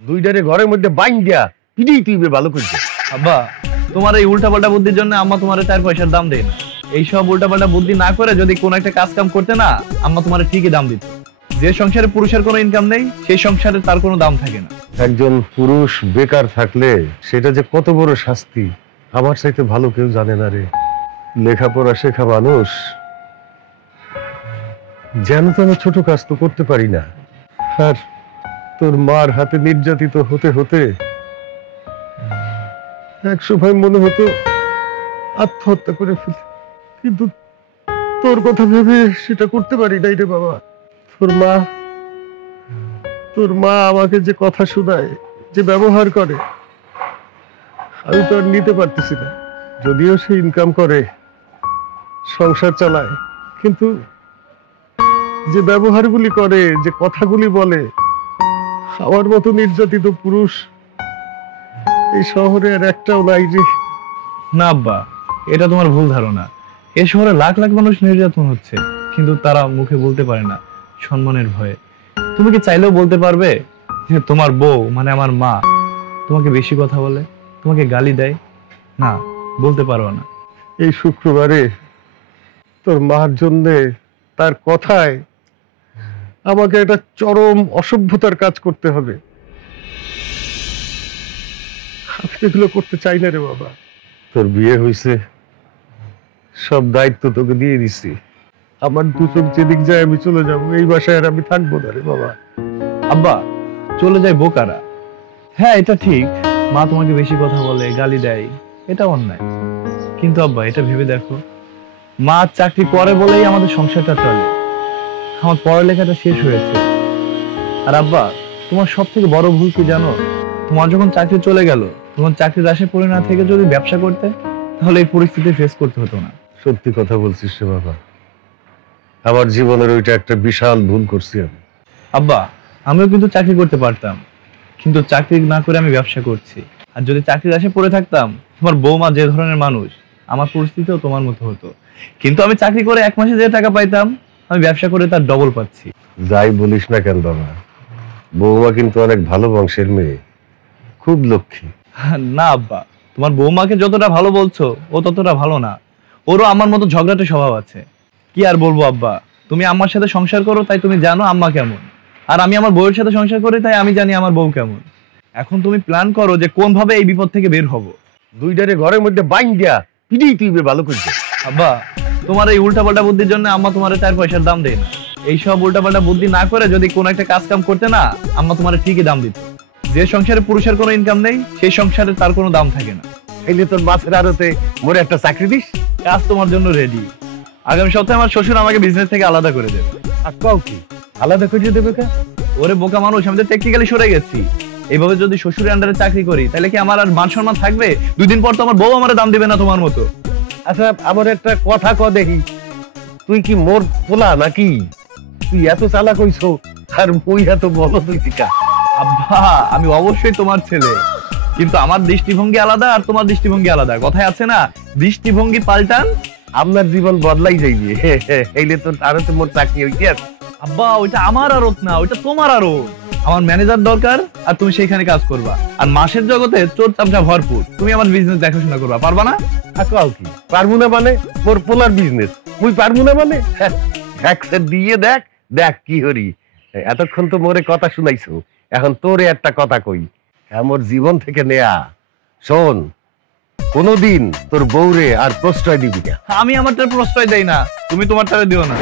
দুইটারে ঘরের মধ্যে বাইন্ডিয়া পিড়িই তুইবে ভালো করছে। আব্বা, তোমার এই উল্টাপাল্টা বুদ্ধির জন্য আম্মা তোমার 4 পয়সার দাম দেয় না। এইসব উল্টাপাল্টা বুদ্ধি না করে যদি কোন একটা কাজ কাম করতে না, আম্মা তোমার ঠিকই দাম দিত। যে সংসারে পুরুষের কোনো ইনকাম নেই, সেই সংসারে তার কোনো দাম থাকে না। একজন পুরুষ বেকার থাকলে সেটা যে কত বড় শাস্তি আমার চাইতে ভালো কেউ জানে না রে। লেখাপড়া শেখা মানুষ যেন তো আমি ছোট কাজ তো করতে পারি না। আর তোর মার হাতে নির্যাতিত হতে হতে এক সময় মনে হতো আত্মহত্যা করে ফেলি, কিন্তু তোর কথা ভেবে সেটা করতে পারি নাই রে বাবা। তোর মা আমাকে যে কথা শোনায়, যে ব্যবহার করে, আমি তো আর নিতে পারতেছি না। যদিও সে ইনকাম করে, সংসার চালায়, কিন্তু যে ব্যবহারগুলি করে, যে কথাগুলি বলে, আমার মতো নির্যাতিত পুরুষ এই শহরে আর একটাও নাই রে। না আব্বা, এটা তোমার ভুল ধারণা। এই শহরে লাখ লাখ মানুষ নির্যাতন হচ্ছে, কিন্তু তারা মুখে বলতে পারে না সম্মানের ভয়ে। তুমি কি চাইলেও বলতে পারবে যে তোমার বউ মানে আমার মা তোমাকে বেশি কথা বলে, তোমাকে গালি দেয়? না, বলতে পারো না। এই শুক্রবারে তোর মার জন্যে তার কথায় আমাকে একটা চরম অসভ্যতার কাজ করতে হবে। আমি এগুলো করতে চাই না রে বাবা। তোর বিয়ে হয়েছে, সব দায়িত্ব তোকে দিয়ে দিছি। আমার দুচোখ যেদিক যায় আমি চলে যাবো, এই বাসায় আর আমি থাকবো না রে বাবা। আব্বা, চলে যায় বোকারা। হ্যাঁ, এটা ঠিক, মা তোমাকে বেশি কথা বলে, গালি দেয়, এটা অন্যায়। কিন্তু আব্বা, এটা ভেবে দেখো, মা চাকরি করে বলেই আমাদের সংসারটা চলে। আমার পড়ালেখাটা শেষ হয়েছে। আর আব্বা, তোমার সব থেকে বড় ভুল কি জানো? তোমার যখন চাকরি চলে গেল, তোমার চাকরির আশায় পড়ে না থেকে যদি ব্যবসা করতে, তাহলে এই পরিস্থিতি ফেস করতে হতো না। সত্যি কথা বলছিস রে বাবা, আমার জীবনের ওইটা একটা বিশাল ভুল করছি আমি। আব্বা, আমিও কিন্তু চাকরি করতে পারতাম, কিন্তু চাকরি না করে আমি ব্যবসা করছি। আর যদি চাকরির আশায় পড়ে থাকতাম, তোমার বৌমা যে ধরনের মানুষ, আমার পরিস্থিতিও তোমার মতো হতো। কিন্তু আমি চাকরি করে 1 মাসে যে টাকা পাইতাম, আমি ব্যবসা করে তার ডবল পাচ্ছি। যাই বলিস না কেন বাবা, বৌমা কিন্তু অনেক ভালো বংশের মেয়ে, খুব লক্ষ্মী। না আব্বা, তোমার বৌমাকে যতটা ভালো বলছো, ও ততটা ভালো না। ওরও আমার মতো ঝগড়াটে স্বভাব আছে। কি আর বলবো আব্বা, তুমি আমার সাথে সংসার করো তাই তুমি জানো আম্মা কেমন, আর আমি আমার বউয়ের সাথে সংসার করি তাই আমি জানি আমার বউ কেমন। এখন তুমি প্ল্যান করো যে কোন ভাবে এই বিপদ থেকে বের হব। দুইটারে ঘরের মধ্যে বাইন্ডিয়া পিড়িই তুইবে ভালো করছে। আব্বা, তোমার এই উল্টাপাল্টা বুদ্ধির জন্য আম্মা তোমার 4 পয়সার দাম দেয় না। এইসব উল্টাপাল্টা বুদ্ধি না করে যদি কোন একটা কাজ কাম করতে না, আম্মা তোমার ঠিকই দাম দিত। যে সংসারে পুরুষের কোনো ইনকাম নেই, সেই সংসারে তার কোনো দাম থাকে না। এলে তোর মাছের আড়তে মোরে একটা চাকরি দিস, কাজ তোমার জন্য রেডি। আগামী সপ্তাহে আমার শ্বশুর আমাকে বিজনেস থেকে আলাদা করে দেবে। আর কাউ কি আলাদা করে দেবে কা? ওরে বোকা মানুষ, আমি তো টেকনিক্যালি সরে গেছি। এইভাবে যদি শ্বশুরের আন্ডারে চাকরি করি, তাহলে কি আমার আর মান সম্মান থাকবে? 2 দিন পর তো আমার বউ আমার দাম দিবে না তোমার মতো। আচ্ছা, আমার একটা কথা ক দেখি, তুই কি মোর পোলা নাকি? তুই এত চালাক হইছো আর মই এত বলো তুই টিকা। আব্বা, আমি অবশ্যই তোমার ছেলে, কিন্তু আমার দৃষ্টিভঙ্গি আলাদা আর তোমার দৃষ্টিভঙ্গি আলাদা। কথায় আছে না, দৃষ্টিভঙ্গি পাল্টান আপনার জীবন বদলাই যাইবে। এইলে তোর আরতে মোর চাকরি হইতে আছে। আব্বা, ওইটা আমার আড়ত না, ওইটা তোমার আড়ত। আমার ম্যানেজার দরকার, আর তুমি সেইখানে কাজ করবা। আর মাসের জগতে চোর চামচা ভরপুর, তুমি আমার বিজনেস দেখাশোনা করবা, পারবা না? কাউ কি পারবো না মানে? মোর পোলার বিজনেস মুই পারবো না মানে? একসের দিয়ে দেখ দেখ কি হরি। এতক্ষণ তো মোরে কথা শুনাইছো, এখন তোরে একটা কথা কই, আমার জীবন থেকে নেয়া। শোন, কোনদিন তোর বউরে আর প্রশ্রয় দিবি না। আমি আমারটার প্রশ্রয় দেই না, তুমি তোমারটারে দিও না।